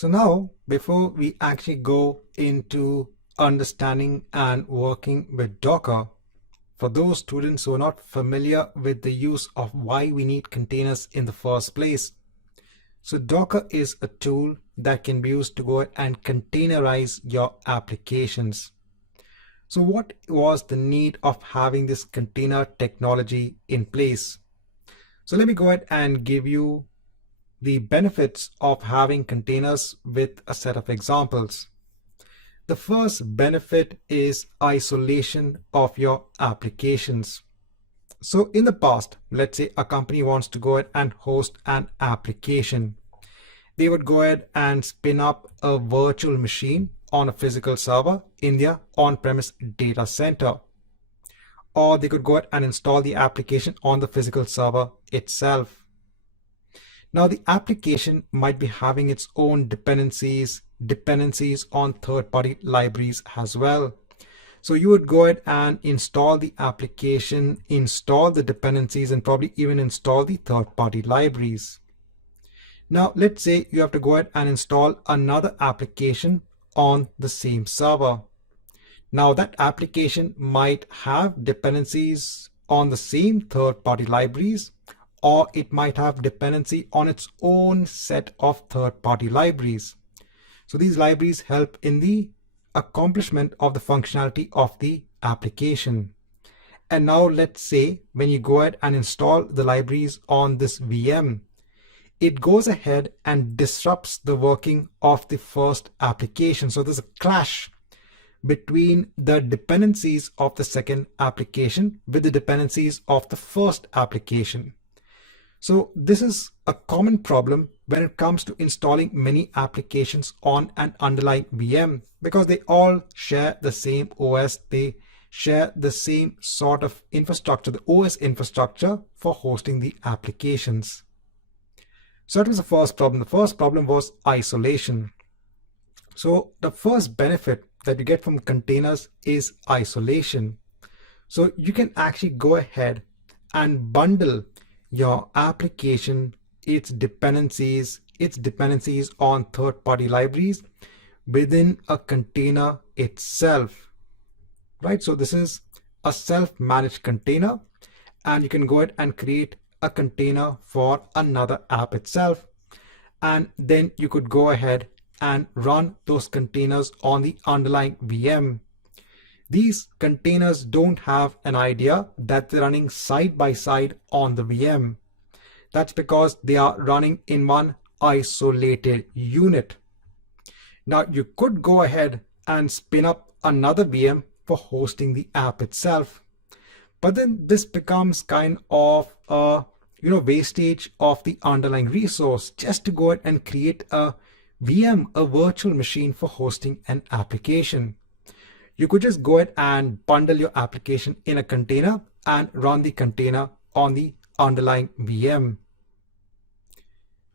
So now, before we actually go into understanding and working with Docker, for those students who are not familiar with the use of why we need containers in the first place. So Docker is a tool that can be used to go and containerize your applications. So what was the need of having this container technology in place? So let me go ahead and give you the benefits of having containers with a set of examples. The first benefit is isolation of your applications. So in the past, let's say a company wants to go ahead and host an application. They would go ahead and spin up a virtual machine on a physical server in their on-premise data center. Or they could go ahead and install the application on the physical server itself. Now the application might be having its own dependencies on third-party libraries as well. So you would go ahead and install the application, install the dependencies, and probably even install the third-party libraries. Now let's say you have to go ahead and install another application on the same server. Now that application might have dependencies on the same third-party libraries, or it might have dependency on its own set of third-party libraries. So these libraries help in the accomplishment of the functionality of the application. And now let's say when you go ahead and install the libraries on this VM, it goes ahead and disrupts the working of the first application. So there's a clash between the dependencies of the second application with the dependencies of the first application. So this is a common problem when it comes to installing many applications on an underlying VM, because they all share the same OS, they share the same sort of infrastructure, the OS infrastructure for hosting the applications. So that was the first problem. The first problem was isolation. So the first benefit that you get from containers is isolation. So you can actually go ahead and bundle your application, its dependencies on third-party libraries within a container itself, right? So this is a self-managed container, and you can go ahead and create a container for another app itself. And then you could go ahead and run those containers on the underlying VM. These containers don't have an idea that they're running side by side on the VM. That's because they are running in one isolated unit. Now you could go ahead and spin up another VM for hosting the app itself. But then this becomes kind of a wastage of the underlying resource just to go ahead and create a VM, a virtual machine for hosting an application. You could just go ahead and bundle your application in a container and run the container on the underlying VM.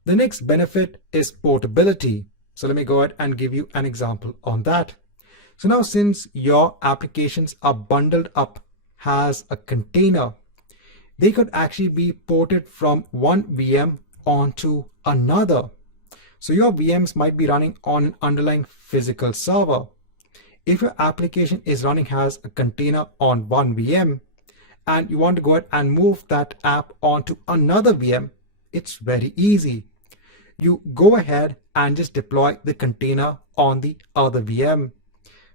The next benefit is portability. So let me go ahead and give you an example on that. So now since your applications are bundled up as a container, they could actually be ported from one VM onto another. So your VMs might be running on an underlying physical server. If your application is running as a container on one VM and you want to go ahead and move that app onto another VM, it's very easy. You go ahead and just deploy the container on the other VM.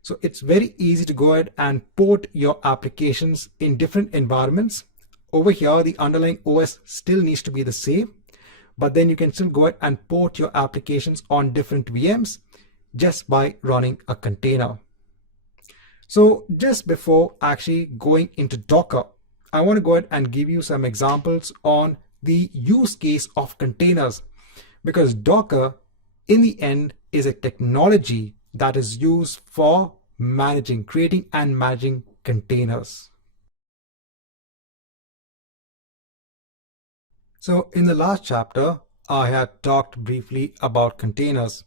So it's very easy to go ahead and port your applications in different environments. Over here, the underlying OS still needs to be the same, but then you can still go ahead and port your applications on different VMs just by running a container. So just before actually going into Docker, I want to go ahead and give you some examples on the use case of containers, because Docker in the end is a technology that is used for creating and managing containers. So in the last chapter, I had talked briefly about containers.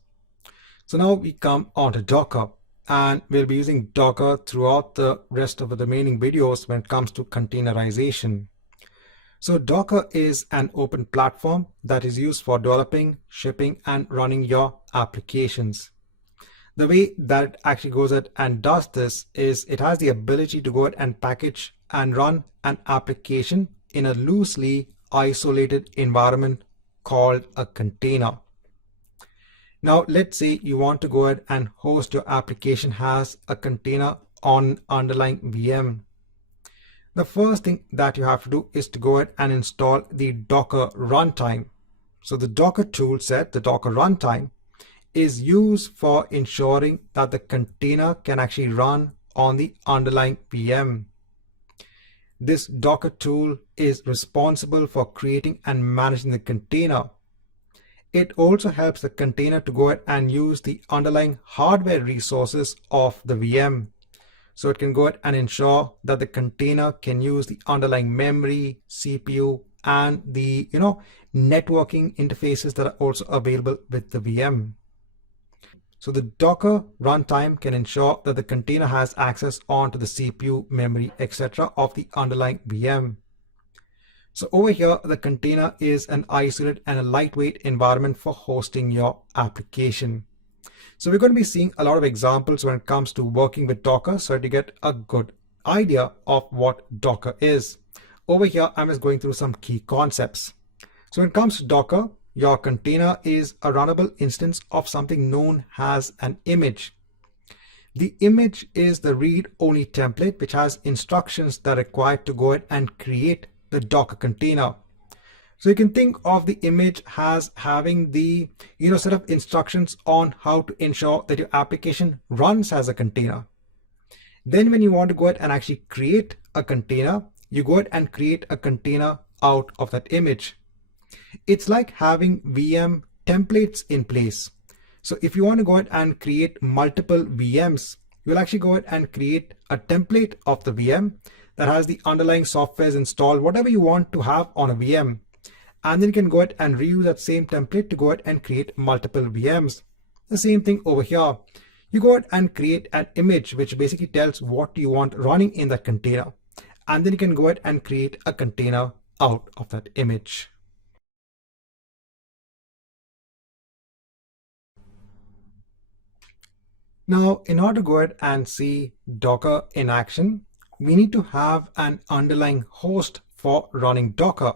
So now we come on to Docker, and we'll be using Docker throughout the rest of the remaining videos when it comes to containerization. So Docker is an open platform that is used for developing, shipping, and running your applications. The way that it actually goes ahead and does this is it has the ability to go ahead and package and run an application in a loosely isolated environment called a container. Now, let's say you want to go ahead and host your application as a container on underlying VM. The first thing that you have to do is to go ahead and install the Docker runtime. So the Docker toolset, the Docker runtime, is used for ensuring that the container can actually run on the underlying VM. This Docker tool is responsible for creating and managing the container. It also helps the container to go ahead and use the underlying hardware resources of the VM. So it can go ahead and ensure that the container can use the underlying memory, CPU, and the networking interfaces that are also available with the VM. So the Docker runtime can ensure that the container has access onto the CPU, memory, etc. of the underlying VM. So over here, the container is an isolated and a lightweight environment for hosting your application. So we're going to be seeing a lot of examples when it comes to working with Docker so that you get a good idea of what Docker is. Over here, I'm just going through some key concepts. So when it comes to Docker, your container is a runnable instance of something known as an image. The image is the read-only template which has instructions that are required to go ahead and create the Docker container. So you can think of the image as having the set of instructions on how to ensure that your application runs as a container. Then when you want to go ahead and actually create a container, you go ahead and create a container out of that image. It's like having VM templates in place. So if you want to go ahead and create multiple VMs, you'll actually go ahead and create a template of the VM that has the underlying softwares installed, whatever you want to have on a VM. And then you can go ahead and reuse that same template to go ahead and create multiple VMs. The same thing over here. You go ahead and create an image which basically tells what you want running in that container. And then you can go ahead and create a container out of that image. Now, in order to go ahead and see Docker in action, we need to have an underlying host for running Docker.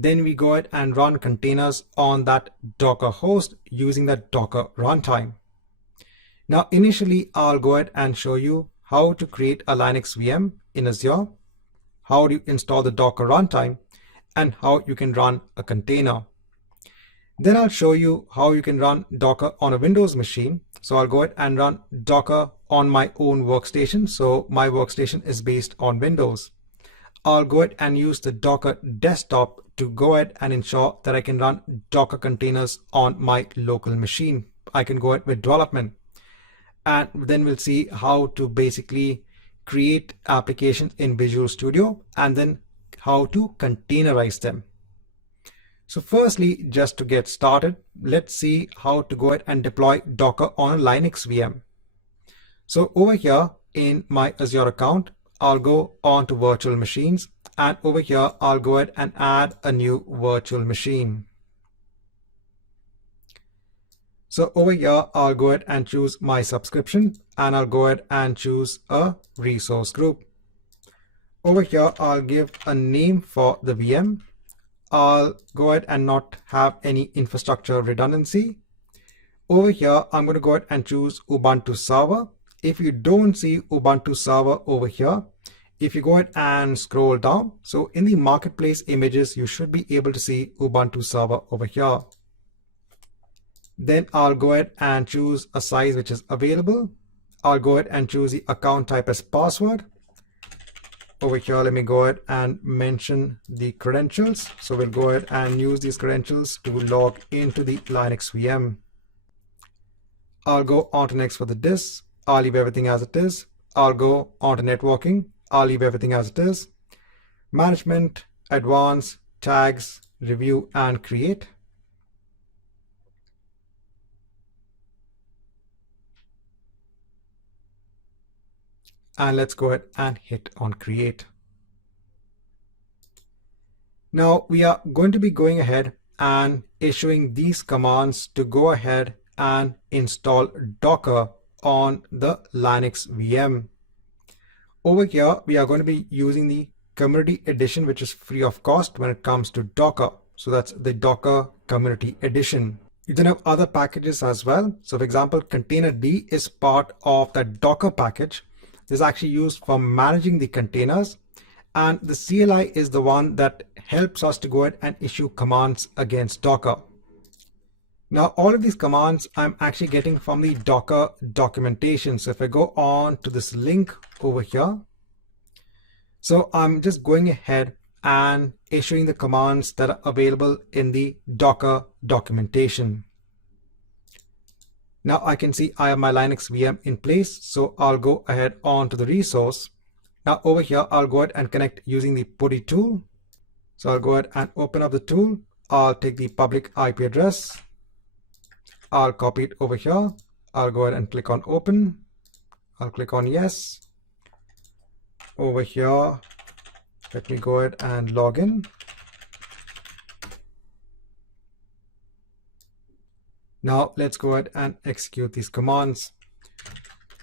Then we go ahead and run containers on that Docker host using that Docker runtime. Now, initially, I'll go ahead and show you how to create a Linux VM in Azure, how do you install the Docker runtime, and how you can run a container. Then I'll show you how you can run Docker on a Windows machine. So I'll go ahead and run Docker on my own workstation. So my workstation is based on Windows. I'll go ahead and use the Docker desktop to go ahead and ensure that I can run Docker containers on my local machine. I can go ahead with development. And then we'll see how to basically create applications in Visual Studio and then how to containerize them. So firstly, just to get started, let's see how to go ahead and deploy Docker on a Linux VM. So over here in my Azure account, I'll go on to virtual machines, and over here, I'll go ahead and add a new virtual machine. So over here, I'll go ahead and choose my subscription, and I'll go ahead and choose a resource group. Over here, I'll give a name for the VM. I'll go ahead and not have any infrastructure redundancy. Over here, I'm going to go ahead and choose Ubuntu server. If you don't see Ubuntu server over here, if you go ahead and scroll down, so in the marketplace images, you should be able to see Ubuntu server over here. Then I'll go ahead and choose a size which is available. I'll go ahead and choose the account type as password. Over here, let me go ahead and mention the credentials. So we'll go ahead and use these credentials to log into the Linux VM. I'll go on to next for the disks. I'll leave everything as it is. I'll go on to networking. I'll leave everything as it is. Management, advanced, tags, review, and create. And let's go ahead and hit on create. Now we are going to be going ahead and issuing these commands to go ahead and install Docker on the Linux VM. Over here, we are going to be using the Community Edition, which is free of cost when it comes to Docker. So that's the Docker Community Edition. You can have other packages as well. So for example, Containerd is part of that Docker package. This is actually used for managing the containers. And the CLI is the one that helps us to go ahead and issue commands against Docker. Now, all of these commands I'm actually getting from the Docker documentation. So if I go on to this link over here, so I'm just going ahead and issuing the commands that are available in the Docker documentation. Now I can see I have my Linux VM in place. So I'll go ahead on to the resource. Now over here, I'll go ahead and connect using the PuTTY tool. So I'll go ahead and open up the tool. I'll take the public IP address. I'll copy it over here. I'll go ahead and click on open. I'll click on yes. Over here, let me go ahead and log in. Now let's go ahead and execute these commands.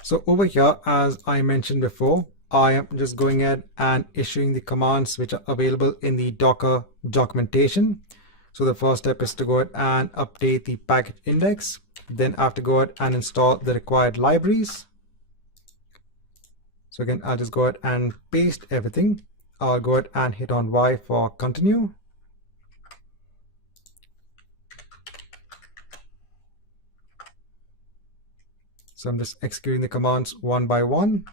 So over here, as I mentioned before, I am just going ahead and issuing the commands which are available in the Docker documentation. So the first step is to go ahead and update the package index. Then I have to go ahead and install the required libraries. So again, I'll just go ahead and paste everything. I'll go ahead and hit on Y for continue. So I'm just executing the commands one by one.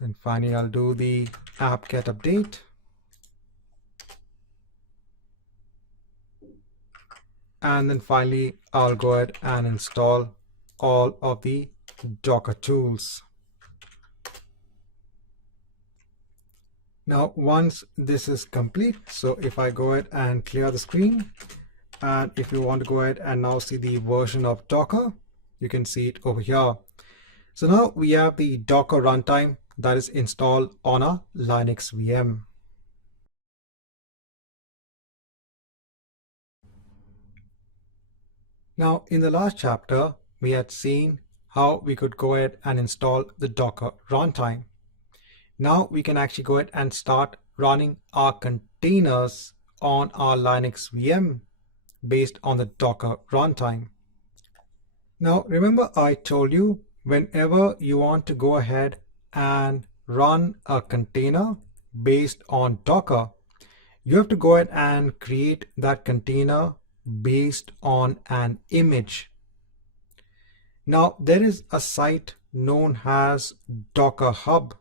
Then finally, I'll do the apt-get update. And then finally, I'll go ahead and install all of the Docker tools. Now, once this is complete, so if I go ahead and clear the screen, and if you want to go ahead and now see the version of Docker, you can see it over here. So now we have the Docker runtime that is installed on a Linux VM. Now, in the last chapter, we had seen how we could go ahead and install the Docker runtime. Now we can actually go ahead and start running our containers on our Linux VM based on the Docker runtime. Now, remember I told you whenever you want to go ahead and run a container based on Docker, you have to go ahead and create that container based on an image. Now, there is a site known as Docker Hub.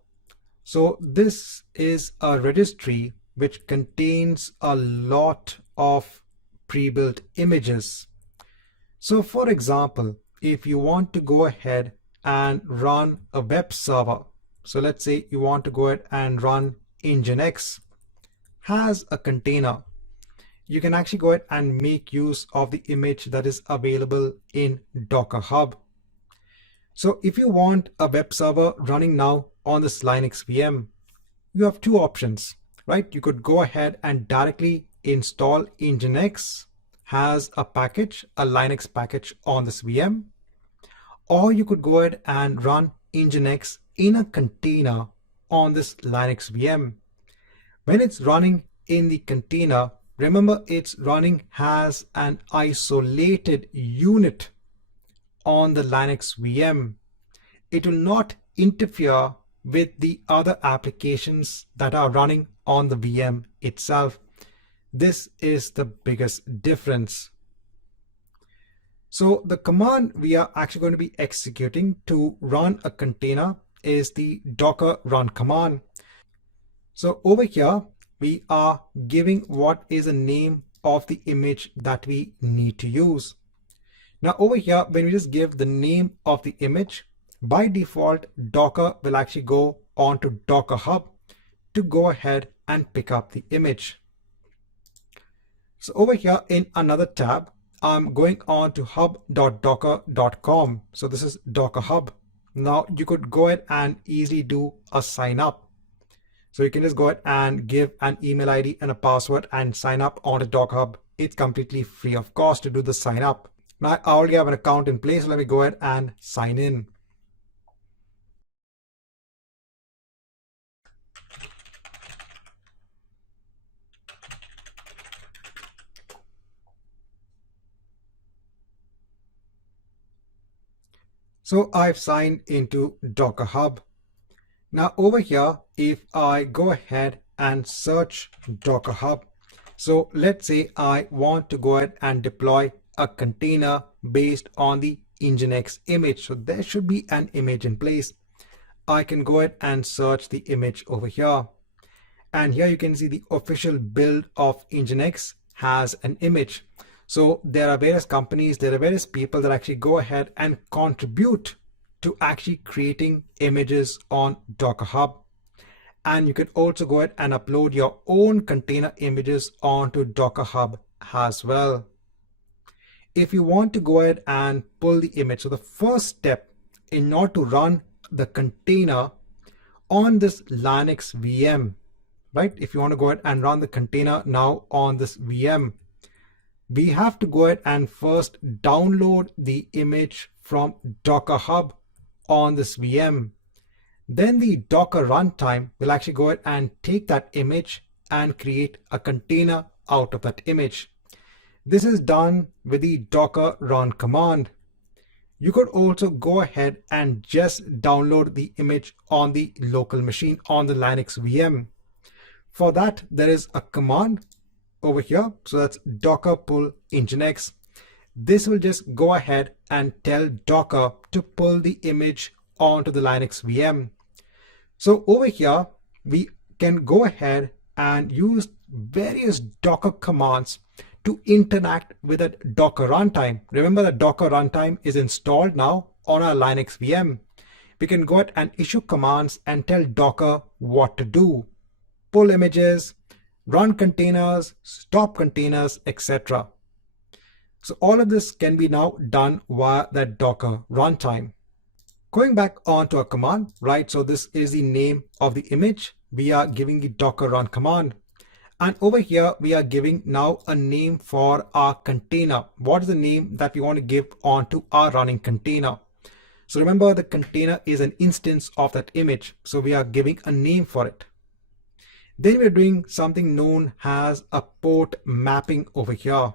So this is a registry which contains a lot of pre-built images. So for example, if you want to go ahead and run a web server, so let's say you want to go ahead and run NGINX has a container, you can actually go ahead and make use of the image that is available in Docker Hub. So if you want a web server running now on this Linux VM, you have two options, right? You could go ahead and directly install NGINX as a package, a Linux package on this VM, or you could go ahead and run NGINX in a container on this Linux VM. When it's running in the container, remember it's running as an isolated unit on the Linux VM. It will not interfere with the other applications that are running on the VM itself. This is the biggest difference. So the command we are actually going to be executing to run a container is the docker run command. So over here, we are giving what is the name of the image that we need to use. Now over here, when we just give the name of the image, by default, Docker will actually go on to Docker Hub to go ahead and pick up the image. So over here in another tab, I'm going on to hub.docker.com. So this is Docker Hub. Now you could go ahead and easily do a sign up. So you can just go ahead and give an email ID and a password and sign up on the Docker Hub. It's completely free of cost to do the sign up. Now I already have an account in place. So let me go ahead and sign in. So I've signed into Docker Hub. Now over here, if I go ahead and search Docker Hub, so let's say I want to go ahead and deploy a container based on the NGINX image. So there should be an image in place. I can go ahead and search the image over here. And here you can see the official build of NGINX has an image. So there are various companies, there are various people that actually go ahead and contribute to actually creating images on Docker Hub. And you can also go ahead and upload your own container images onto Docker Hub as well. If you want to go ahead and pull the image, so the first step in order to run the container on this Linux VM, right? If you want to go ahead and run the container now on this VM, we have to go ahead and first download the image from Docker Hub on this VM. Then the Docker runtime will actually go ahead and take that image and create a container out of that image. This is done with the docker run command. You could also go ahead and just download the image on the local machine on the Linux VM. For that, there is a command over here. So that's docker pull nginx. This will just go ahead and tell Docker to pull the image onto the Linux VM. So over here, we can go ahead and use various Docker commands to interact with a Docker runtime. Remember that Docker runtime is installed now on our Linux VM. We can go ahead and issue commands and tell Docker what to do. Pull images, run containers, stop containers, etc. So all of this can be now done via that Docker runtime. Going back onto our command, right? So this is the name of the image. We are giving the docker run command. And over here, we are giving now a name for our container. What is the name that we want to give onto our running container? So remember, the container is an instance of that image. So we are giving a name for it. Then we're doing something known as a port mapping over here.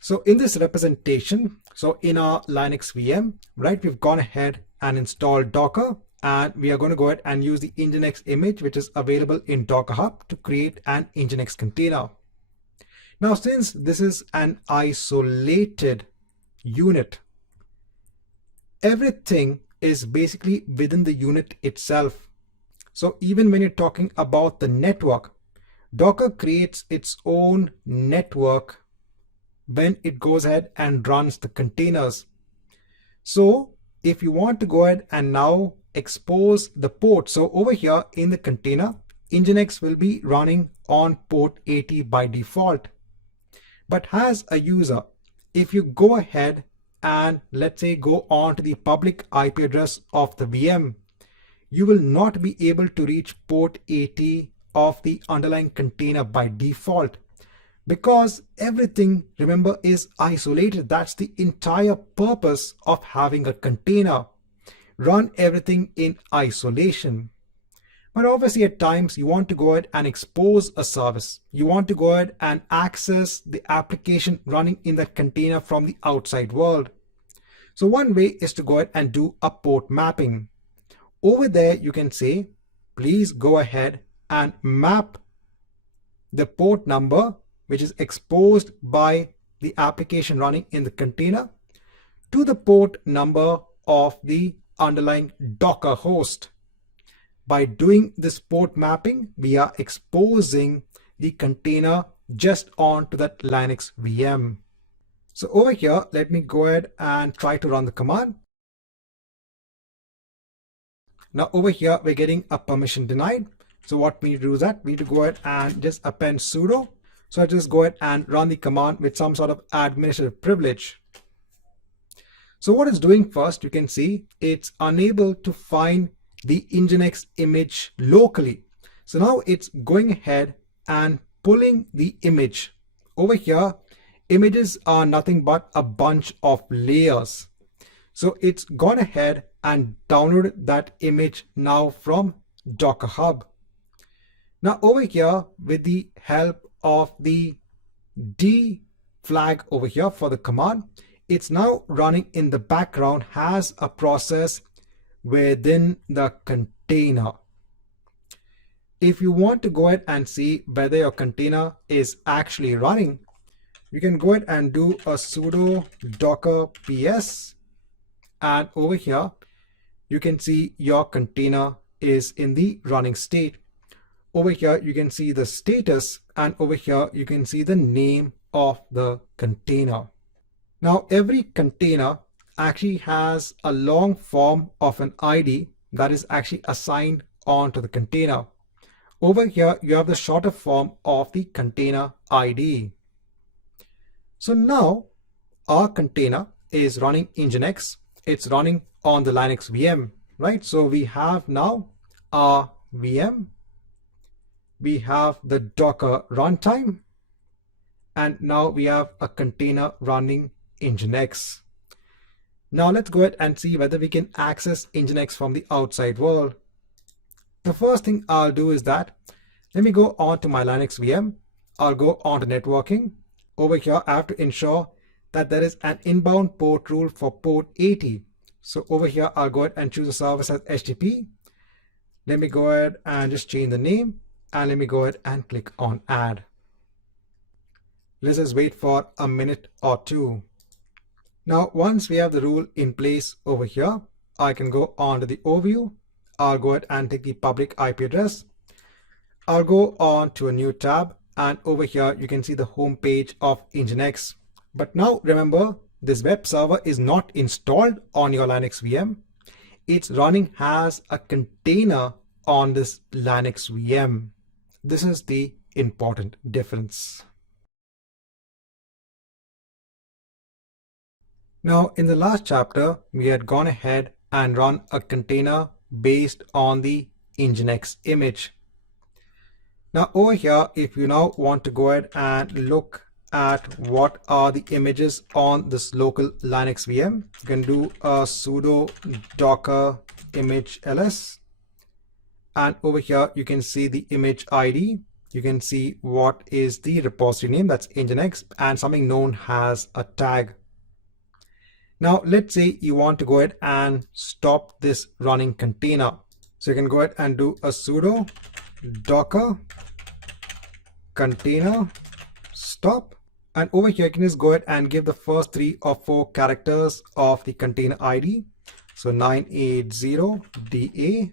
So in this representation, so in our Linux VM, right, we've gone ahead and installed Docker, and we are going to go ahead and use the NGINX image, which is available in Docker Hub, to create an NGINX container. Now, since this is an isolated unit, everything is basically within the unit itself. So even when you're talking about the network, Docker creates its own network when it goes ahead and runs the containers. So if you want to go ahead and now expose the port, so over here in the container, NGINX will be running on port 80 by default. But as a user, if you go ahead and let's say go on to the public IP address of the VM, you will not be able to reach port 80 of the underlying container by default, because everything, remember, is isolated. That's the entire purpose of having a container. Run everything in isolation. But obviously at times you want to go ahead and expose a service. You want to go ahead and access the application running in that container from the outside world. So one way is to go ahead and do a port mapping. Over there, you can say, please go ahead and map the port number, which is exposed by the application running in the container, to the port number of the underlying Docker host. By doing this port mapping, we are exposing the container just onto that Linux VM. So over here, let me go ahead and try to run the command. Now over here, we're getting a permission denied. So what we need to do is that we need to go ahead and just append sudo. So I just go ahead and run the command with some sort of administrative privilege. So what it's doing first, you can see it's unable to find the NGINX image locally. So now it's going ahead and pulling the image. Over here, images are nothing but a bunch of layers. So it's gone ahead and downloaded that image now from Docker Hub. Now over here, with the help of the D flag over here for the command, it's now running in the background as a process within the container. If you want to go ahead and see whether your container is actually running, you can go ahead and do a sudo docker ps, and over here you can see your container is in the running state. Over here you can see the status, and over here you can see the name of the container. Now every container actually has a long form of an ID that is actually assigned onto the container. Over here you have the shorter form of the container ID. So now our container is running NGINX. It's running on the Linux VM, right? So we have now our VM, we have the Docker runtime, and now we have a container running NGINX. Now let's go ahead and see whether we can access NGINX from the outside world. The first thing I'll do is that let me go on to my Linux VM. I'll go on to networking. Over here I have to ensure that there is an inbound port rule for port 80. So over here I'll go ahead and choose a service as HTTP. Let me go ahead and just change the name, and let me go ahead and click on add. Let's just wait for a minute or two. Now once we have the rule in place over here, I can go on to the overview. I'll go ahead and take the public IP address. I'll go on to a new tab, and over here you can see the home page of NGINX. But now remember, this web server is not installed on your Linux VM. It's running as a container on this Linux VM. This is the important difference. Now in the last chapter, we had gone ahead and run a container based on the NGINX image. Now over here, if you now want to go ahead and look at what are the images on this local Linux VM, you can do a sudo docker image ls, and over here you can see the image ID. You can see what is the repository name, that's NGINX, and something known as a tag. Now let's say you want to go ahead and stop this running container. So you can go ahead and do a sudo docker container stop, and over here you can just go ahead and give the first 3 or 4 characters of the container ID. So 980DA,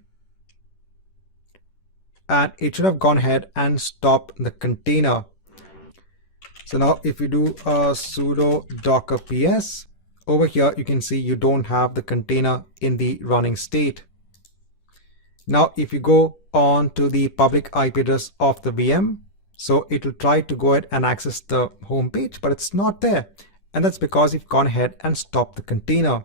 and it should have gone ahead and stopped the container. So now if you do a sudo docker ps, over here you can see you don't have the container in the running state. Now if you go on to the public IP address of the VM, so it will try to go ahead and access the home page, but it's not there. And that's because you've gone ahead and stopped the container.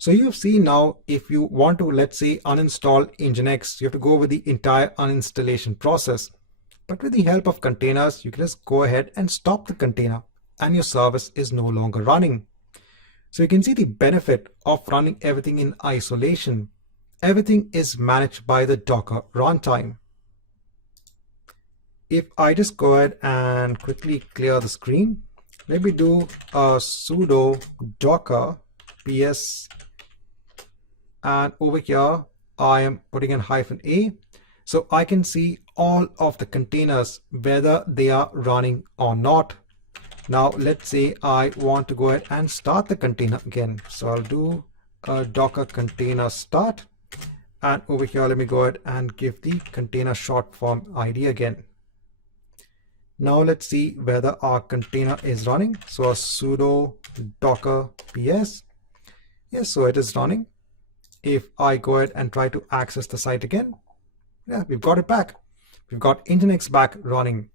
So you've seen now, if you want to, let's say, uninstall NGINX, you have to go over the entire uninstallation process. But with the help of containers, you can just go ahead and stop the container and your service is no longer running. So you can see the benefit of running everything in isolation. Everything is managed by the Docker runtime. If I just go ahead and quickly clear the screen, let me do a sudo docker ps, and over here I am putting in -a, so I can see all of the containers, whether they are running or not. Now let's say I want to go ahead and start the container again. So I'll do a docker container start, and over here let me go ahead and give the container short form ID again. Now let's see whether our container is running. So a sudo docker ps. Yes, so it is running. If I go ahead and try to access the site again, yeah, we've got it back. We've got NGINX back running.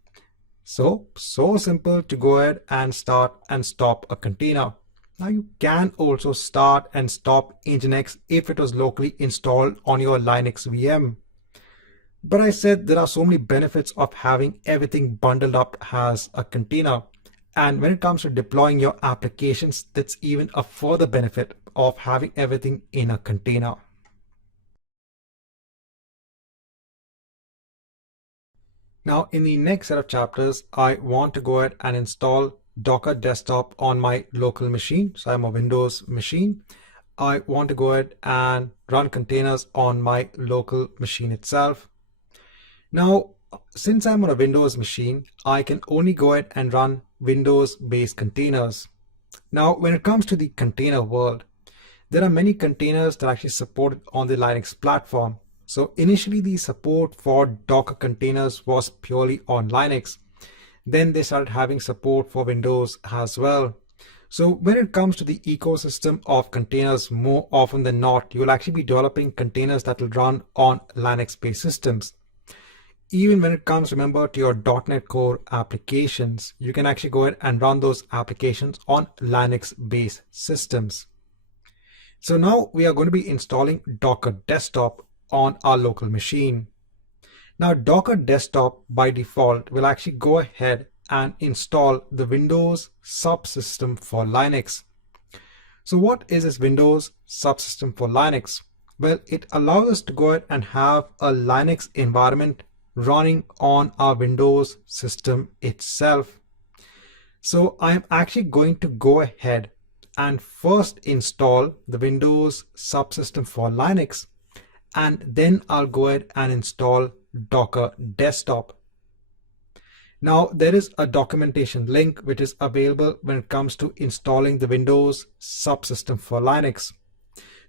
So simple to go ahead and start and stop a container. Now you can also start and stop NGINX if it was locally installed on your Linux VM. But I said there are so many benefits of having everything bundled up as a container. And when it comes to deploying your applications, that's even a further benefit of having everything in a container. Now, in the next set of chapters, I want to go ahead and install Docker Desktop on my local machine. So I'm a Windows machine. I want to go ahead and run containers on my local machine itself. Now, since I'm on a Windows machine, I can only go ahead and run Windows-based containers. Now, when it comes to the container world, there are many containers that are actually supported on the Linux platform. So initially the support for Docker containers was purely on Linux. Then they started having support for Windows as well. So when it comes to the ecosystem of containers, more often than not, you will actually be developing containers that will run on Linux-based systems. Even when it comes, remember, to your .NET Core applications, you can actually go ahead and run those applications on Linux-based systems. So now we are going to be installing Docker Desktop on our local machine. Now Docker Desktop by default will actually go ahead and install the Windows Subsystem for Linux. So what is this Windows Subsystem for Linux? Well, it allows us to go ahead and have a Linux environment running on our Windows system itself. So I'm actually going to go ahead and first install the Windows Subsystem for Linux, and then I'll go ahead and install Docker Desktop. Now there is a documentation link which is available when it comes to installing the Windows Subsystem for Linux.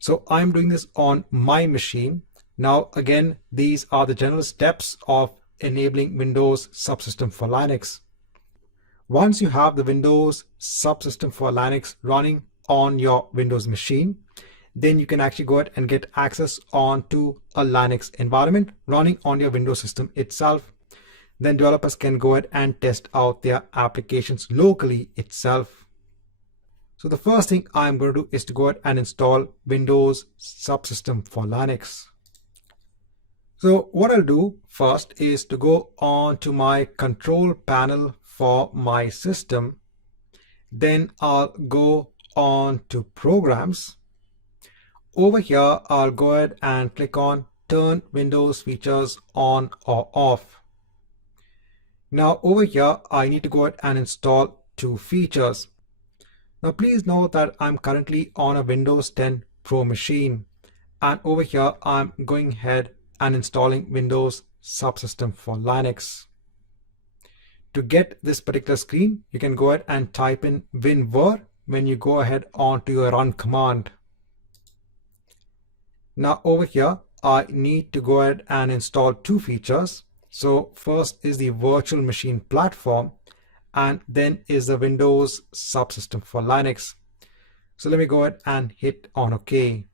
So I'm doing this on my machine. Now again, these are the general steps of enabling Windows Subsystem for Linux. Once you have the Windows Subsystem for Linux running on your Windows machine, then you can actually go ahead and get access onto a Linux environment running on your Windows system itself. Then developers can go ahead and test out their applications locally itself. So the first thing I'm going to do is to go ahead and install Windows Subsystem for Linux. So what I'll do first is to go on to my control panel for my system. Then I'll go on to programs. Over here, I'll go ahead and click on turn Windows features on or off. Now over here, I need to go ahead and install two features. Now please note that I'm currently on a Windows 10 Pro machine. And over here, I'm going ahead and installing Windows Subsystem for Linux. To get this particular screen, you can go ahead and type in winver when you go ahead onto your run command. Now over here, I need to go ahead and install two features. So first is the virtual machine platform, and then is the Windows Subsystem for Linux. So let me go ahead and hit on OK.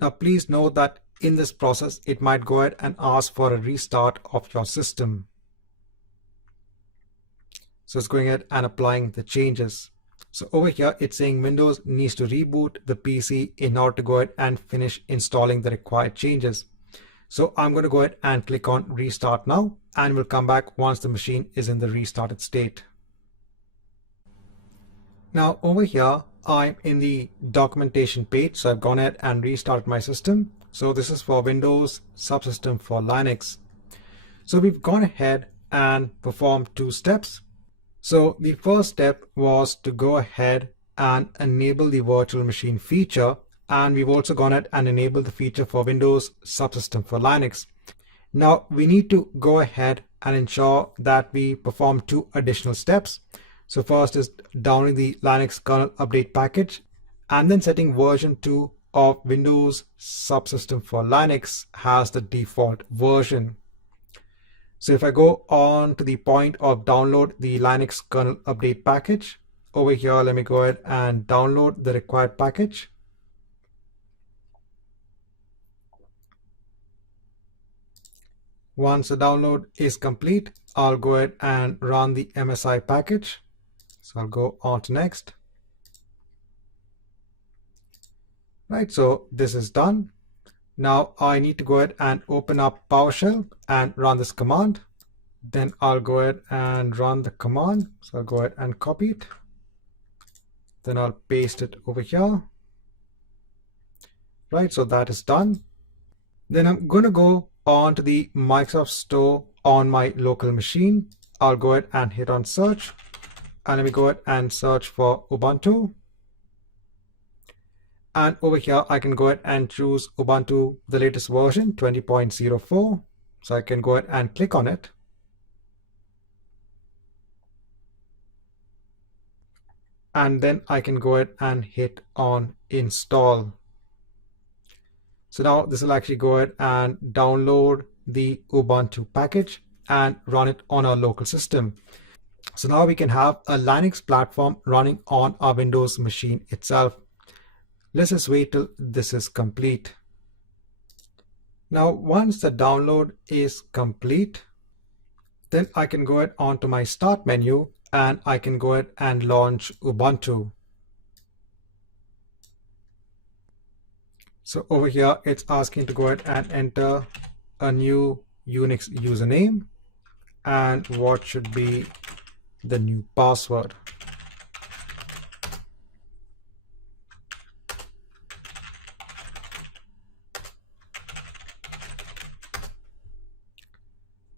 Now please note that in this process, it might go ahead and ask for a restart of your system. So it's going ahead and applying the changes. So over here, it's saying Windows needs to reboot the PC in order to go ahead and finish installing the required changes. So I'm going to go ahead and click on restart now, and we'll come back once the machine is in the restarted state. Now over here, I'm in the documentation page. So I've gone ahead and restarted my system. So this is for Windows Subsystem for Linux. So we've gone ahead and performed two steps. So the first step was to go ahead and enable the virtual machine feature. And we've also gone ahead and enabled the feature for Windows Subsystem for Linux. Now we need to go ahead and ensure that we perform two additional steps. So first is downloading the Linux kernel update package, and then setting version 2 of Windows Subsystem for Linux as the default version. So if I go on to the point of download the Linux kernel update package, over here, let me go ahead and download the required package. Once the download is complete, I'll go ahead and run the MSI package. So I'll go on to next. Right, so this is done. Now I need to go ahead and open up PowerShell and run this command. Then I'll go ahead and run the command. So I'll go ahead and copy it. Then I'll paste it over here. Right, so that is done. Then I'm going to go on to the Microsoft Store on my local machine. I'll go ahead and hit on search. And let me go ahead and search for Ubuntu. And over here, I can go ahead and choose Ubuntu, the latest version, 20.04. So I can go ahead and click on it. And then I can go ahead and hit on install. So now this will actually go ahead and download the Ubuntu package and run it on our local system. So now we can have a Linux platform running on our Windows machine itself. Let's just wait till this is complete. Now, once the download is complete, then I can go ahead onto my start menu and I can go ahead and launch Ubuntu. So over here, it's asking to go ahead and enter a new Unix username and what should be the new password.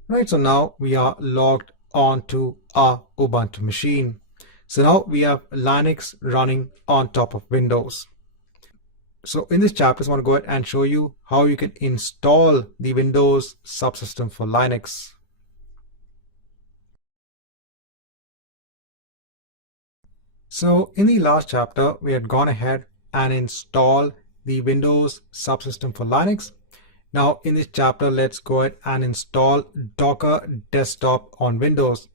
Right, so now we are logged onto our Ubuntu machine. So now we have Linux running on top of Windows. So in this chapter, I just want to go ahead and show you how you can install the Windows subsystem for Linux. So in the last chapter, we had gone ahead and installed the Windows subsystem for Linux. Now in this chapter, let's go ahead and install Docker Desktop on Windows.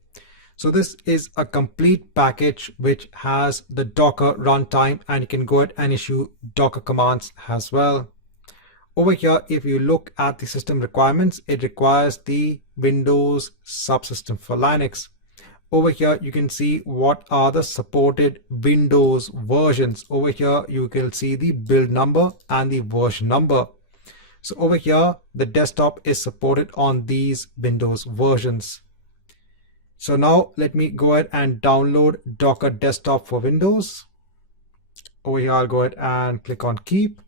So this is a complete package which has the Docker runtime, and you can go ahead and issue Docker commands as well. Over here, if you look at the system requirements, it requires the Windows subsystem for Linux. Over here, you can see what are the supported Windows versions. Over here, you can see the build number and the version number. So over here, the desktop is supported on these Windows versions. So now let me go ahead and download Docker Desktop for Windows. Over here, I'll go ahead and click on Keep.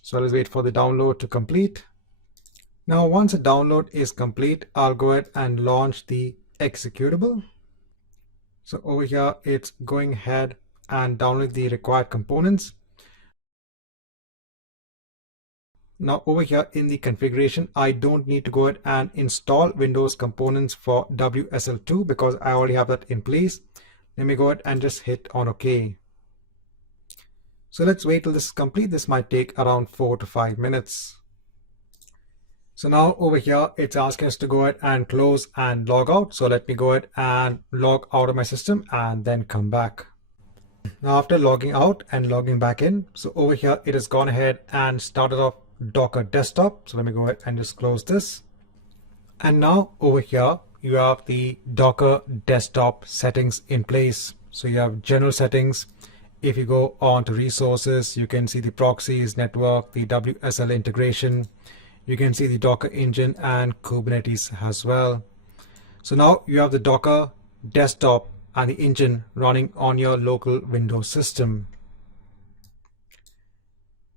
So let's wait for the download to complete. Now, once the download is complete, I'll go ahead and launch the executable. So over here, it's going ahead and download the required components. Now over here in the configuration, I don't need to go ahead and install Windows components for WSL2 because I already have that in place. Let me go ahead and just hit on OK. So let's wait till this is complete. This might take around 4 to 5 minutes. So now over here, it's asking us to go ahead and close and log out. So let me go ahead and log out of my system and then come back. Now after logging out and logging back in, so over here, it has gone ahead and started off Docker Desktop. So let me go ahead and just close this. And now over here, you have the Docker Desktop settings in place. So you have general settings. If you go on to resources, you can see the proxies, network, the WSL integration. You can see the Docker engine and Kubernetes as well. So now you have the Docker Desktop and the engine running on your local Windows system.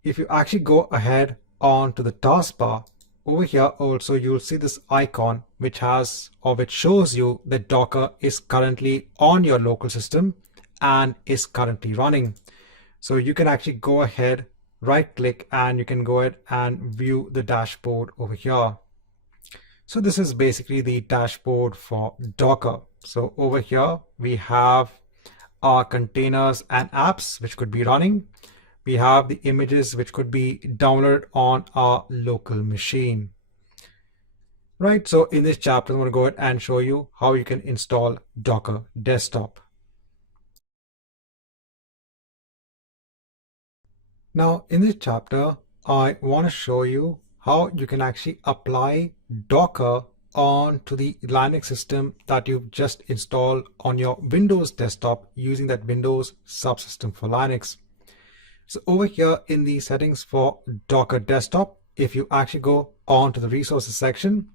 If you actually go ahead onto the taskbar, over here also you'll see this icon which shows you that Docker is currently on your local system and is currently running. So you can actually go ahead, right click, and you can go ahead and view the dashboard over here. So this is basically the dashboard for Docker. So over here we have our containers and apps which could be running. We have the images which could be downloaded on our local machine. Right, so in this chapter, I'm going to go ahead and show you how you can install Docker Desktop. Now, in this chapter, I want to show you how you can actually apply Docker onto the Linux system that you've just installed on your Windows desktop using that Windows subsystem for Linux. So over here in the settings for Docker desktop, if you actually go on to the resources section,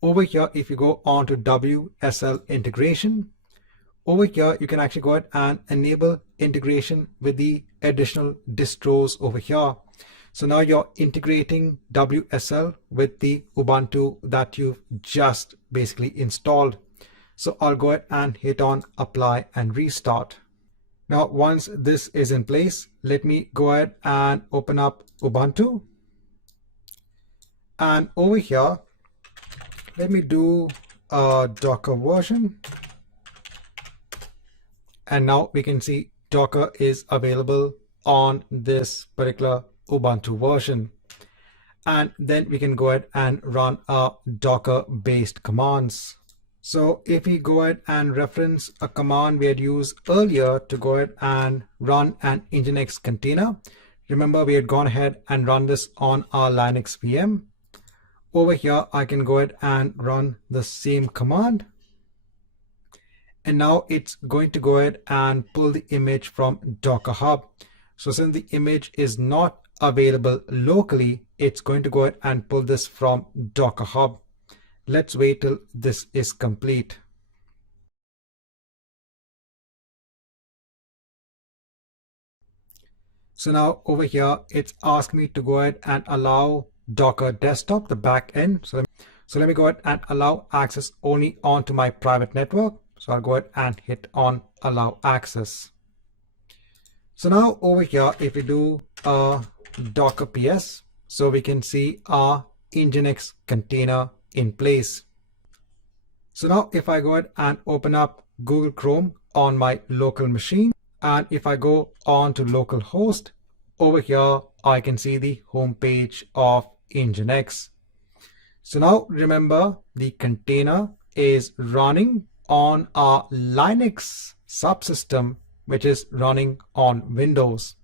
over here if you go on to WSL integration, over here you can actually go ahead and enable integration with the additional distros over here. So now you're integrating WSL with the Ubuntu that you've just basically installed. So I'll go ahead and hit on apply and restart. Now, once this is in place, let me go ahead and open up Ubuntu. And over here, let me do a Docker version. And now we can see Docker is available on this particular Ubuntu version. And then we can go ahead and run our Docker based commands. So if we go ahead and reference a command we had used earlier to go ahead and run an NGINX container, remember we had gone ahead and run this on our Linux VM. Over here, I can go ahead and run the same command. And now it's going to go ahead and pull the image from Docker Hub. So since the image is not available locally, it's going to go ahead and pull this from Docker Hub. Let's wait till this is complete. So now over here, it's asked me to go ahead and allow Docker desktop, the back end. So let me go ahead and allow access only onto my private network. So I'll go ahead and hit on allow access. So now over here, if we do a Docker PS, so we can see our NGINX container in place. So now if I go ahead and open up Google Chrome on my local machine, and if I go on to localhost, over here I can see the home page of NGINX. So now remember, the container is running on our Linux subsystem, which is running on Windows.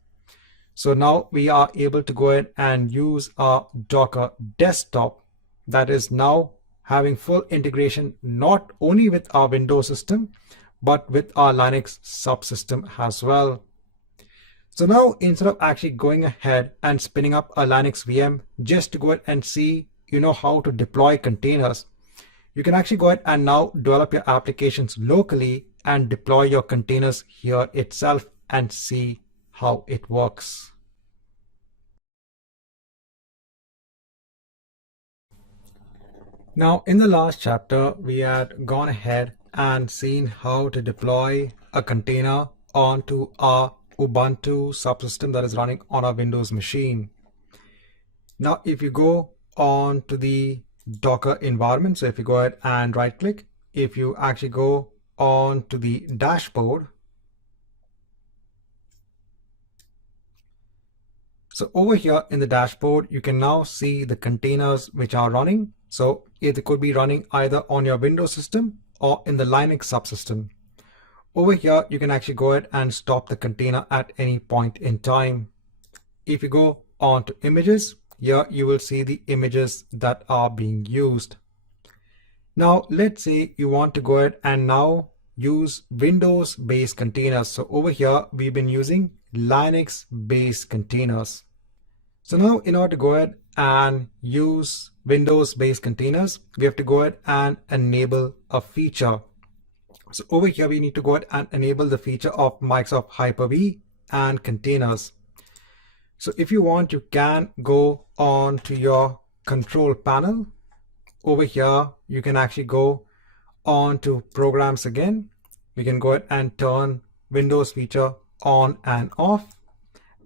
So now we are able to go ahead and use our Docker desktop that is now having full integration not only with our Windows system, but with our Linux subsystem as well. So now instead of actually going ahead and spinning up a Linux VM just to go ahead and see, how to deploy containers, you can actually go ahead and now develop your applications locally and deploy your containers here itself and see how it works. Now, in the last chapter, we had gone ahead and seen how to deploy a container onto our Ubuntu subsystem that is running on our Windows machine. Now, if you go on to the Docker environment, so if you go ahead and right click, if you actually go on to the dashboard, so over here in the dashboard, you can now see the containers which are running. So it could be running either on your Windows system or in the Linux subsystem. Over here, you can actually go ahead and stop the container at any point in time. If you go on to images, here you will see the images that are being used. Now, let's say you want to go ahead and now use Windows-based containers. So over here, we've been using Linux-based containers. So now in order to go ahead and use Windows-based containers, we have to go ahead and enable a feature. So over here, we need to go ahead and enable the feature of Microsoft Hyper-V and containers. So if you want, you can go on to your control panel. Over here, you can actually go on to programs again. We can go ahead and turn Windows feature on and off.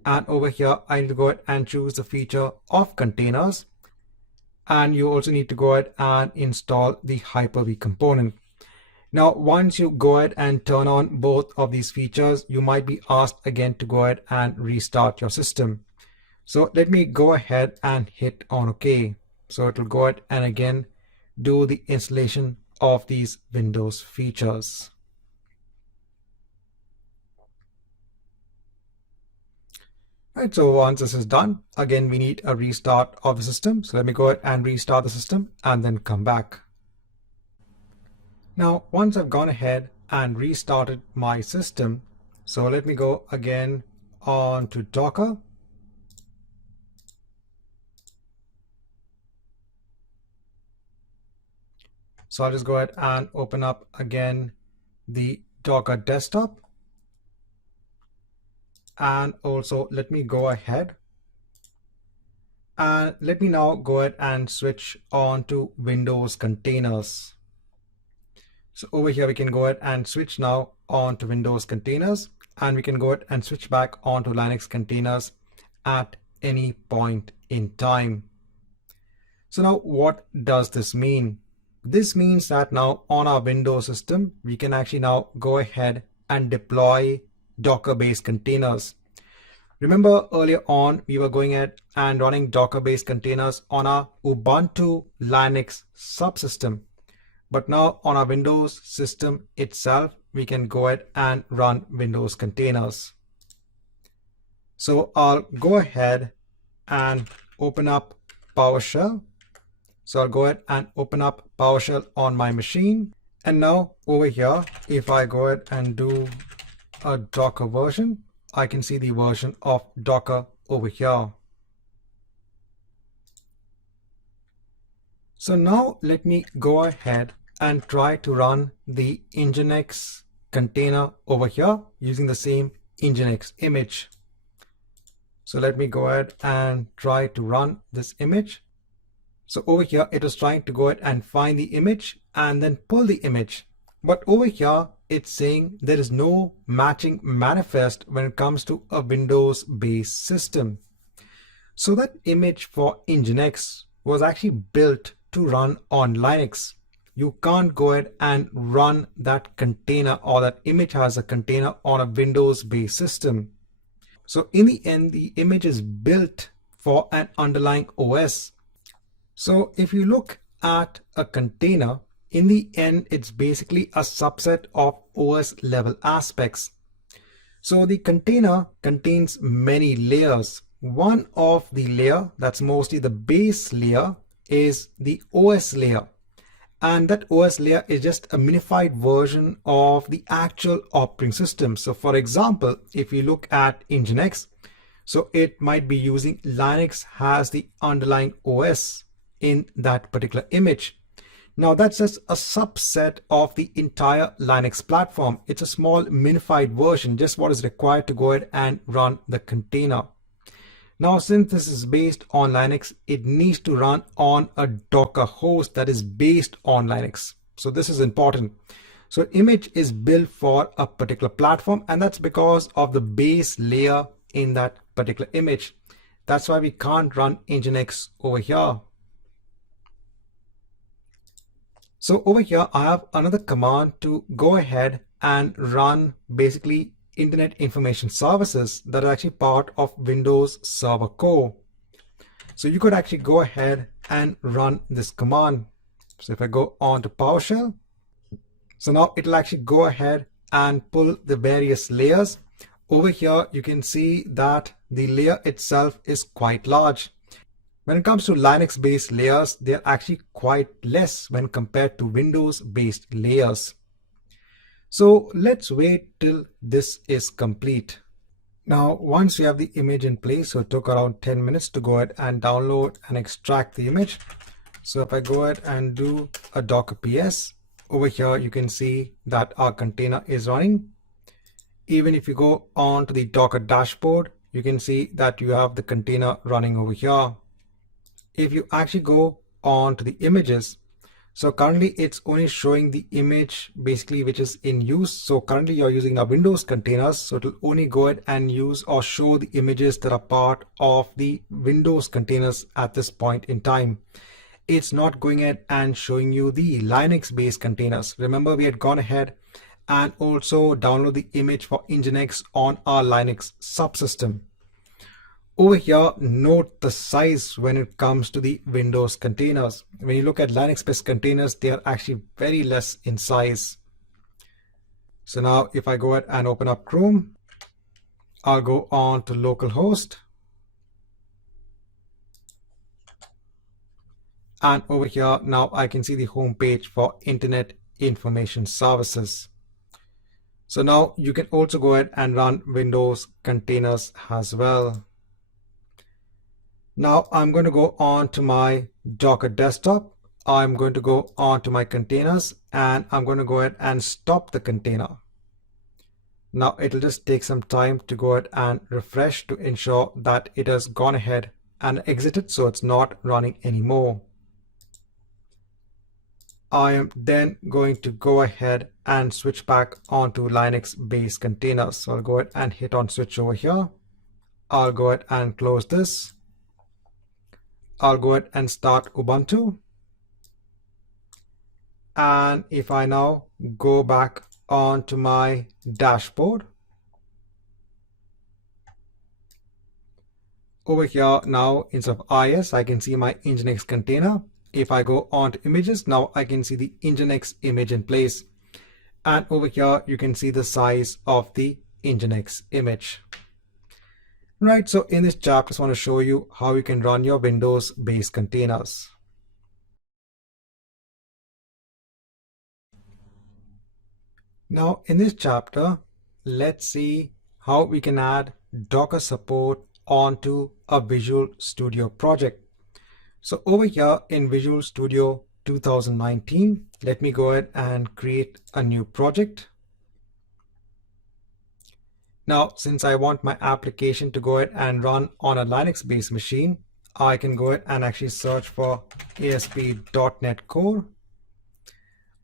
And over here, I need to go ahead and choose the feature of containers. And you also need to go ahead and install the Hyper-V component. Now, once you go ahead and turn on both of these features, you might be asked again to go ahead and restart your system. So let me go ahead and hit on OK. So it will go ahead and again do the installation of these Windows features. Right, so once this is done, again, we need a restart of the system. So let me go ahead and restart the system and then come back. Now, once I've gone ahead and restarted my system, so let me go again on to Docker. So I'll just go ahead and open up again the Docker desktop. And also let me go ahead and let me now go ahead and switch on to Windows containers. So over here, we can go ahead and switch now on to Windows containers, and we can go ahead and switch back onto Linux containers at any point in time. So now what does this mean? This means that now on our Windows system, we can actually now go ahead and deploy Docker-based containers. Remember earlier on, we were going ahead and running Docker-based containers on our Ubuntu Linux subsystem. But now on our Windows system itself, we can go ahead and run Windows containers. So I'll go ahead and open up PowerShell. So I'll go ahead and open up PowerShell on my machine. And now over here, if I go ahead and do a Docker version, I can see the version of Docker over here. So now let me go ahead and try to run the NGINX container over here using the same NGINX image. So let me go ahead and try to run this image. So over here, it was trying to go ahead and find the image and then pull the image. But over here, it's saying there is no matching manifest when it comes to a Windows-based system. So that image for NGINX was actually built to run on Linux. You can't go ahead and run that container, or that image has a container on a Windows-based system. So in the end, the image is built for an underlying OS. So if you look at a container, in the end, it's basically a subset of OS level aspects. So the container contains many layers. One of the layer, that's mostly the base layer, is the OS layer. And that OS layer is just a minified version of the actual operating system. So for example, if you look at NGINX, so it might be using Linux as the underlying OS in that particular image. Now that's just a subset of the entire Linux platform. It's a small minified version, just what is required to go ahead and run the container. Now, since this is based on Linux, it needs to run on a Docker host that is based on Linux. So this is important. So image is built for a particular platform, and that's because of the base layer in that particular image. That's why we can't run NGINX over here. So over here, I have another command to go ahead and run basically Internet Information Services that are actually part of Windows Server Core. So you could actually go ahead and run this command. So if I go on to PowerShell, so now it'll actually go ahead and pull the various layers. Over here, you can see that the layer itself is quite large. When it comes to Linux-based layers, they're actually quite less when compared to Windows-based layers. So let's wait till this is complete. Now, once we have the image in place, so it took around 10 minutes to go ahead and download and extract the image. So if I go ahead and do a Docker PS, over here you can see that our container is running. Even if you go on to the Docker dashboard, you can see that you have the container running over here. If you actually go on to the images, so currently it's only showing the image basically which is in use. So currently you're using our Windows containers, so it'll only go ahead and use or show the images that are part of the Windows containers at this point in time. It's not going ahead and showing you the Linux based containers. Remember, we had gone ahead and also download the image for NGINX on our Linux subsystem. Over here, note the size when it comes to the Windows containers. When you look at Linux-based containers, they are actually very less in size. So now if I go ahead and open up Chrome, I'll go on to localhost And over here, now I can see the home page for Internet Information Services. So now you can also go ahead and run Windows containers as well. Now I'm going to go on to my Docker desktop. I'm going to go on to my containers and I'm going to go ahead and stop the container. Now it'll just take some time to go ahead and refresh to ensure that it has gone ahead and exited, so it's not running anymore. I am then going to go ahead and switch back onto Linux based containers. So I'll go ahead and hit on switch over here. I'll go ahead and close this. I'll go ahead and start Ubuntu. And if I now go back onto my dashboard, over here now instead of IS, I can see my NGINX container. If I go on to images, now I can see the NGINX image in place. And over here, you can see the size of the NGINX image. Right, so in this chapter, I just want to show you how you can run your Windows-based containers. Now, in this chapter, let's see how we can add Docker support onto a Visual Studio project. So over here in Visual Studio 2019, let me go ahead and create a new project. Now, since I want my application to go ahead and run on a Linux-based machine, I can go ahead and actually search for ASP.NET Core.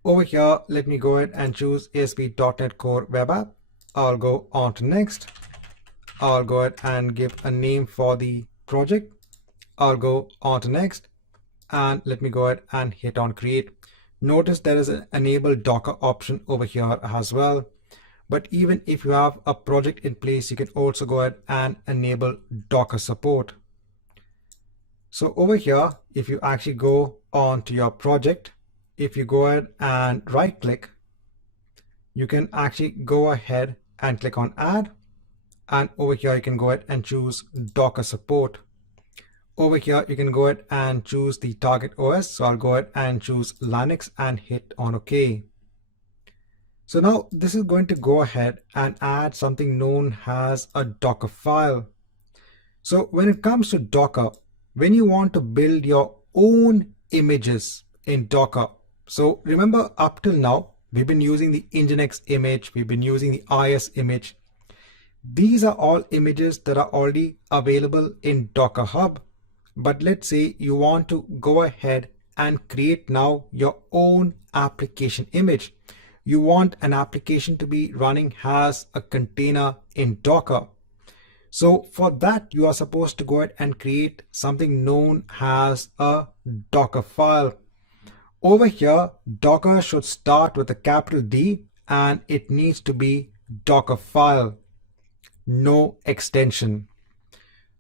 Over here, let me go ahead and choose ASP.NET Core Web App. I'll go on to next. I'll go ahead and give a name for the project. I'll go on to next and let me go ahead and hit on create. Notice there is an enable Docker option over here as well. But even if you have a project in place, you can also go ahead and enable Docker support. So over here, if you actually go on to your project, if you go ahead and right click, you can actually go ahead and click on add. And over here, you can go ahead and choose Docker support. Over here, you can go ahead and choose the target OS. So I'll go ahead and choose Linux and hit on OK. So now this is going to go ahead and add something known as a Docker file. So when it comes to Docker, when you want to build your own images in Docker, so remember up till now, we've been using the NGINX image, we've been using the IS image. These are all images that are already available in Docker Hub. But let's say you want to go ahead and create now your own application image. You want an application to be running as a container in Docker. So for that, you are supposed to go ahead and create something known as a Docker file. Over here, Docker should start with a capital D and it needs to be Docker file, no extension.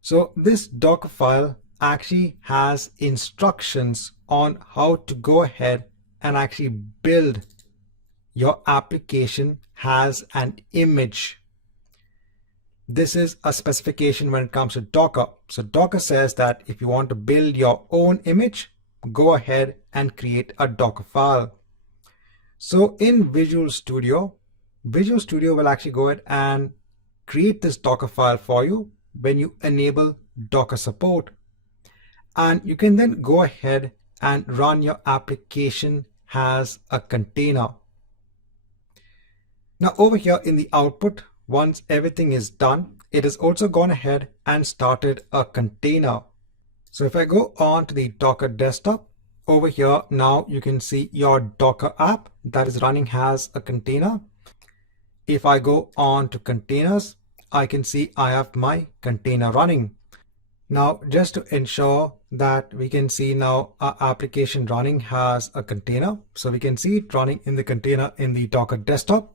So this Docker file actually has instructions on how to go ahead and actually build your application as an image. This is a specification when it comes to Docker. So Docker says that if you want to build your own image, go ahead and create a Docker file. So in Visual Studio will actually go ahead and create this Docker file for you when you enable Docker support. And you can then go ahead and run your application as a container. Now over here in the output, once everything is done, it has also gone ahead and started a container. So if I go on to the Docker desktop, over here now you can see your Docker app that is running as a container. If I go on to containers, I can see I have my container running. Now, just to ensure that we can see now our application running as a container. So we can see it running in the container in the Docker desktop.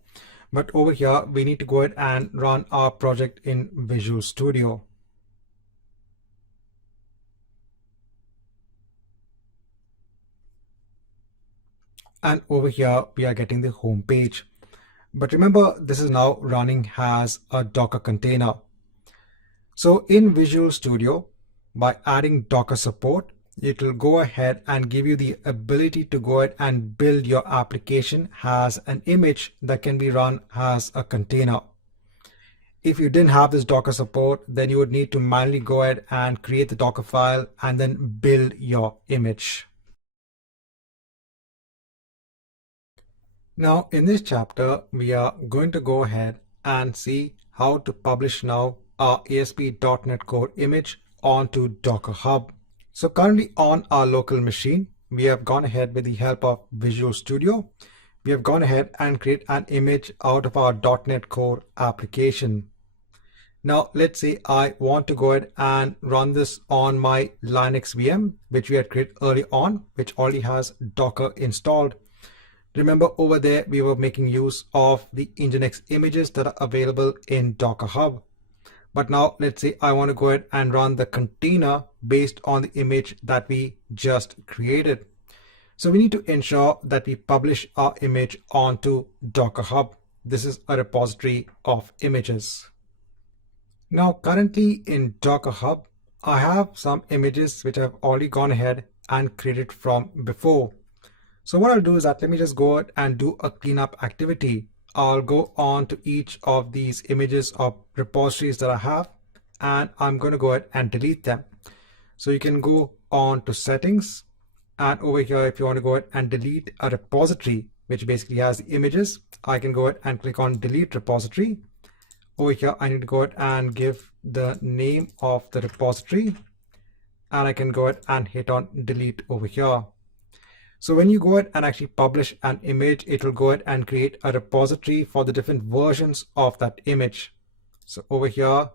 But over here, we need to go ahead and run our project in Visual Studio. And over here, we are getting the home page. But remember, this is now running as a Docker container. So in Visual Studio, by adding Docker support, it will go ahead and give you the ability to go ahead and build your application as an image that can be run as a container. If you didn't have this Docker support, then you would need to manually go ahead and create the Docker file and then build your image. Now in this chapter, we are going to go ahead and see how to publish now our ASP.NET Core image onto Docker Hub. So currently on our local machine, we have gone ahead with the help of Visual Studio. We have gone ahead and create an image out of our .NET Core application. Now let's say I want to go ahead and run this on my Linux VM, which we had created early on, which already has Docker installed. Remember over there, we were making use of the NGINX images that are available in Docker Hub. But now let's say I want to go ahead and run the container based on the image that we just created. So we need to ensure that we publish our image onto Docker Hub. This is a repository of images. Now currently in Docker Hub, I have some images which I've already gone ahead and created from before. So what I'll do is that let me just go ahead and do a cleanup activity. I'll go on to each of these images of repositories that I have, and I'm going to go ahead and delete them. So you can go on to settings, and over here, if you want to go ahead and delete a repository, which basically has the images, I can go ahead and click on delete repository. Over here, I need to go ahead and give the name of the repository, and I can go ahead and hit on delete over here. So when you go ahead and actually publish an image, it will go ahead and create a repository for the different versions of that image. So over here,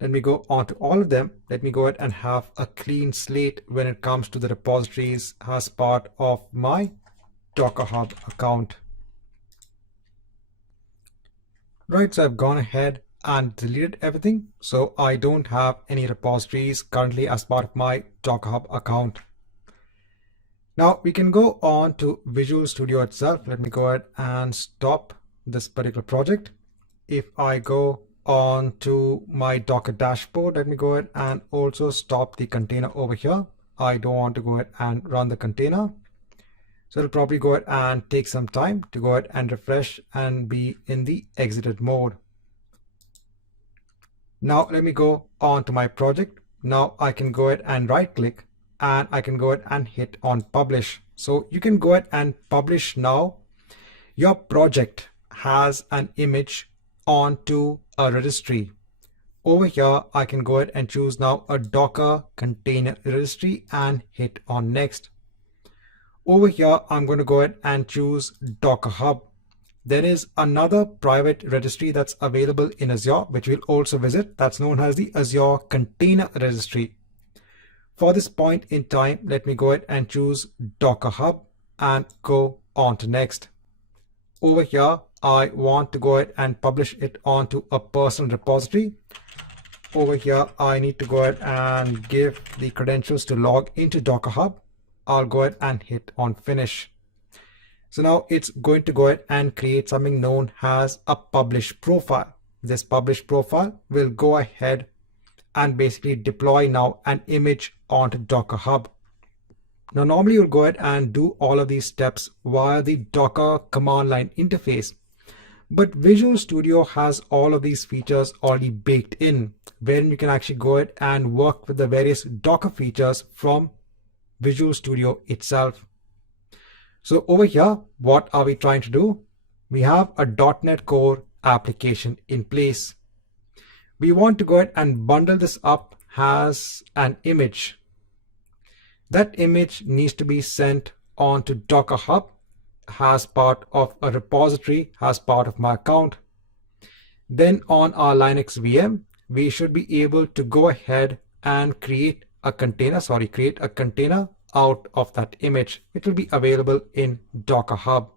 let me go on to all of them. Let me go ahead and have a clean slate when it comes to the repositories as part of my Docker Hub account. Right, so I've gone ahead and deleted everything. So I don't have any repositories currently as part of my Docker Hub account. Now we can go on to Visual Studio itself. Let me go ahead and stop this particular project. If I go on to my Docker dashboard, let me go ahead and also stop the container over here. I don't want to go ahead and run the container. So it'll probably go ahead and take some time to go ahead and refresh and be in the exited mode. Now let me go on to my project. Now I can go ahead and right click, and I can go ahead and hit on publish. So you can go ahead and publish now. Your project has an image onto a registry. Over here, I can go ahead and choose now a Docker container registry and hit on next. Over here, I'm going to go ahead and choose Docker Hub. There is another private registry that's available in Azure, which we'll also visit. That's known as the Azure Container Registry. For this point in time, let me go ahead and choose Docker Hub and go on to next. Over here, I want to go ahead and publish it onto a personal repository. Over here, I need to go ahead and give the credentials to log into Docker Hub. I'll go ahead and hit on finish. So now it's going to go ahead and create something known as a publish profile. This publish profile will go ahead and basically deploy now an image onto Docker Hub. Now normally you'll go ahead and do all of these steps via the Docker command line interface, but Visual Studio has all of these features already baked in, wherein you can actually go ahead and work with the various Docker features from Visual Studio itself. So over here, what are we trying to do? We have a .NET Core application in place. We want to go ahead and bundle this up as an image. That image needs to be sent onto Docker Hub as part of a repository, as part of my account. Then on our Linux VM, we should be able to go ahead and create a container out of that image. It will be available in Docker Hub.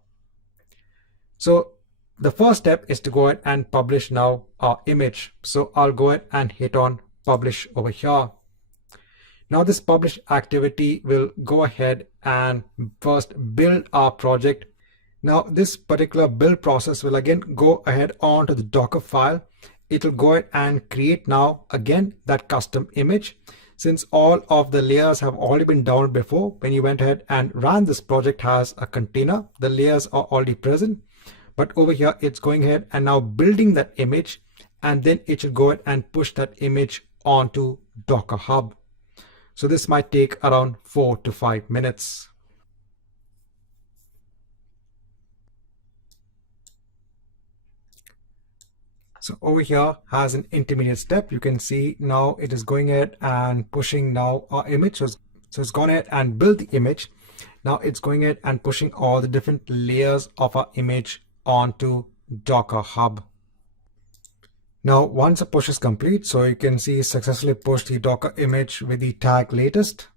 So the first step is to go ahead and publish now our image. So I'll go ahead and hit on publish over here. Now this publish activity will go ahead and first build our project. Now this particular build process will again go ahead onto the Docker file. It will go ahead and create now again that custom image. Since all of the layers have already been downloaded before, when you went ahead and ran this project as a container, the layers are already present. But over here, it's going ahead and now building that image, and then it should go ahead and push that image onto Docker Hub. So this might take around 4 to 5 minutes. So over here has an intermediate step. You can see now it is going ahead and pushing now our image. So it's gone ahead and built the image. Now it's going ahead and pushing all the different layers of our image onto Docker Hub. Now once the push is complete, so you can see successfully pushed the Docker image with the tag latest.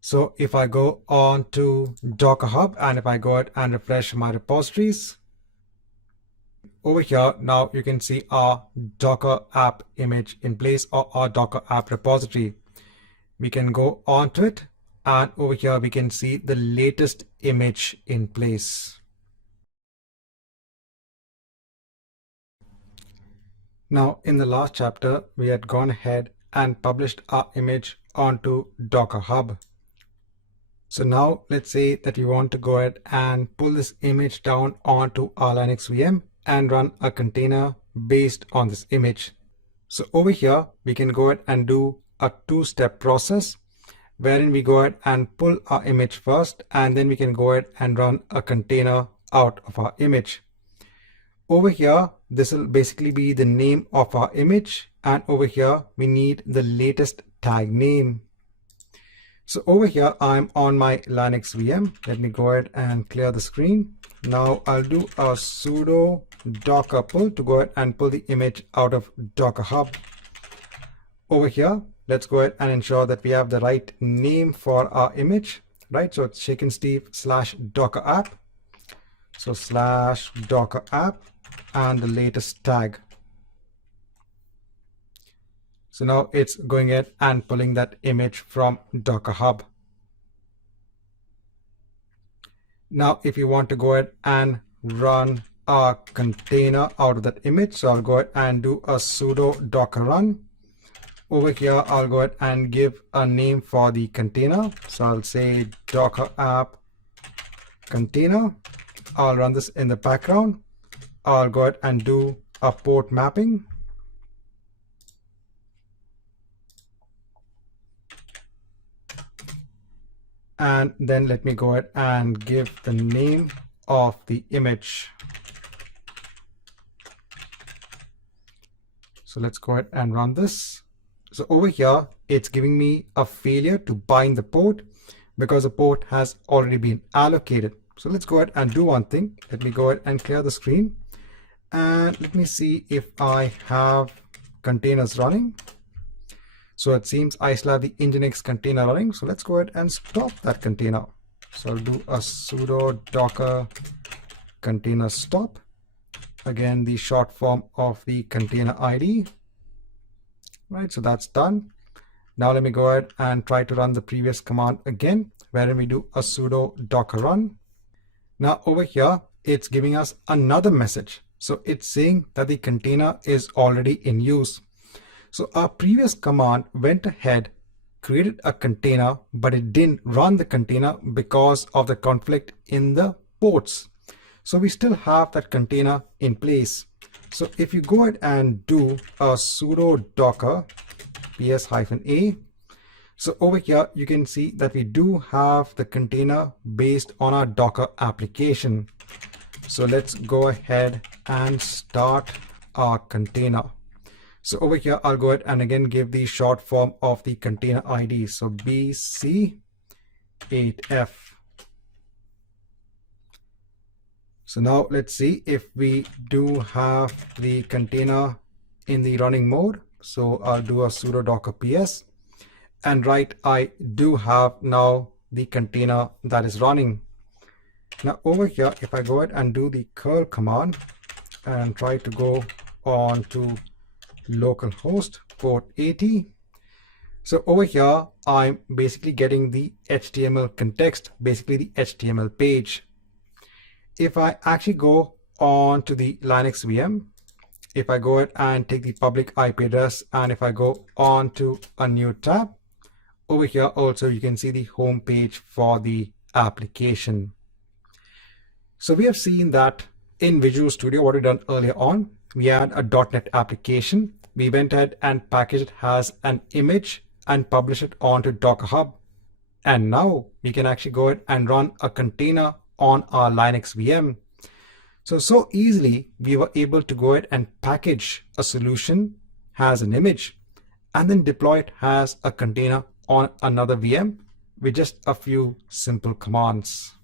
So if I go on to Docker Hub and if I go ahead and refresh my repositories, over here, now you can see our Docker app image in place, or our Docker app repository. We can go onto it, and over here we can see the latest image in place. Now in the last chapter, we had gone ahead and published our image onto Docker Hub. So now let's say that we want to go ahead and pull this image down onto our Linux VM and run a container based on this image. So over here, we can go ahead and do a two-step process wherein we go ahead and pull our image first, and then we can go ahead and run a container out of our image. Over here, this will basically be the name of our image, and over here, we need the latest tag name. So over here, I'm on my Linux VM. Let me go ahead and clear the screen. Now I'll do a sudo docker pull to go ahead and pull the image out of Docker Hub. Over here, let's go ahead and ensure that we have the right name for our image, right? So it's shakensteve/docker app. So /docker app and the latest tag. So now it's going ahead and pulling that image from Docker Hub. Now, if you want to go ahead and run a container out of that image, so I'll go ahead and do a sudo docker run. Over here, I'll go ahead and give a name for the container. So I'll say Docker app container. I'll run this in the background. I'll go ahead and do a port mapping. And then let me go ahead and give the name of the image. So let's go ahead and run this. So over here, it's giving me a failure to bind the port because the port has already been allocated. So let's go ahead and do one thing. Let me go ahead and clear the screen. And let me see if I have containers running. So it seems I still have the NGINX container running. So let's go ahead and stop that container. So I'll do a sudo docker container stop. Again, the short form of the container ID. Right, so that's done. Now let me go ahead and try to run the previous command again, wherein we do a sudo docker run. Now over here, it's giving us another message. So it's saying that the container is already in use. So our previous command went ahead, created a container, but it didn't run the container because of the conflict in the ports. So we still have that container in place. So if you go ahead and do a sudo docker ps-a, so over here you can see that we do have the container based on our Docker application. So let's go ahead and start our container. So over here, I'll go ahead and again give the short form of the container ID. So BC8F. So now let's see if we do have the container in the running mode. So I'll do a sudo docker ps. And right, I do have now the container that is running. Now over here, if I go ahead and do the curl command and try to go on to localhost port 80. So over here, I'm basically getting the HTML context, basically the HTML page. If I actually go on to the Linux VM if I go ahead and take the public IP address, and if I go on to a new tab, over here also you can see the home page for the application. So we have seen that in Visual Studio, what we done earlier on, we had a .NET application. We went ahead and packaged it as an image and published it onto Docker Hub. And now we can actually go ahead and run a container on our Linux VM. So easily we were able to go ahead and package a solution as an image and then deploy it as a container on another VM with just a few simple commands.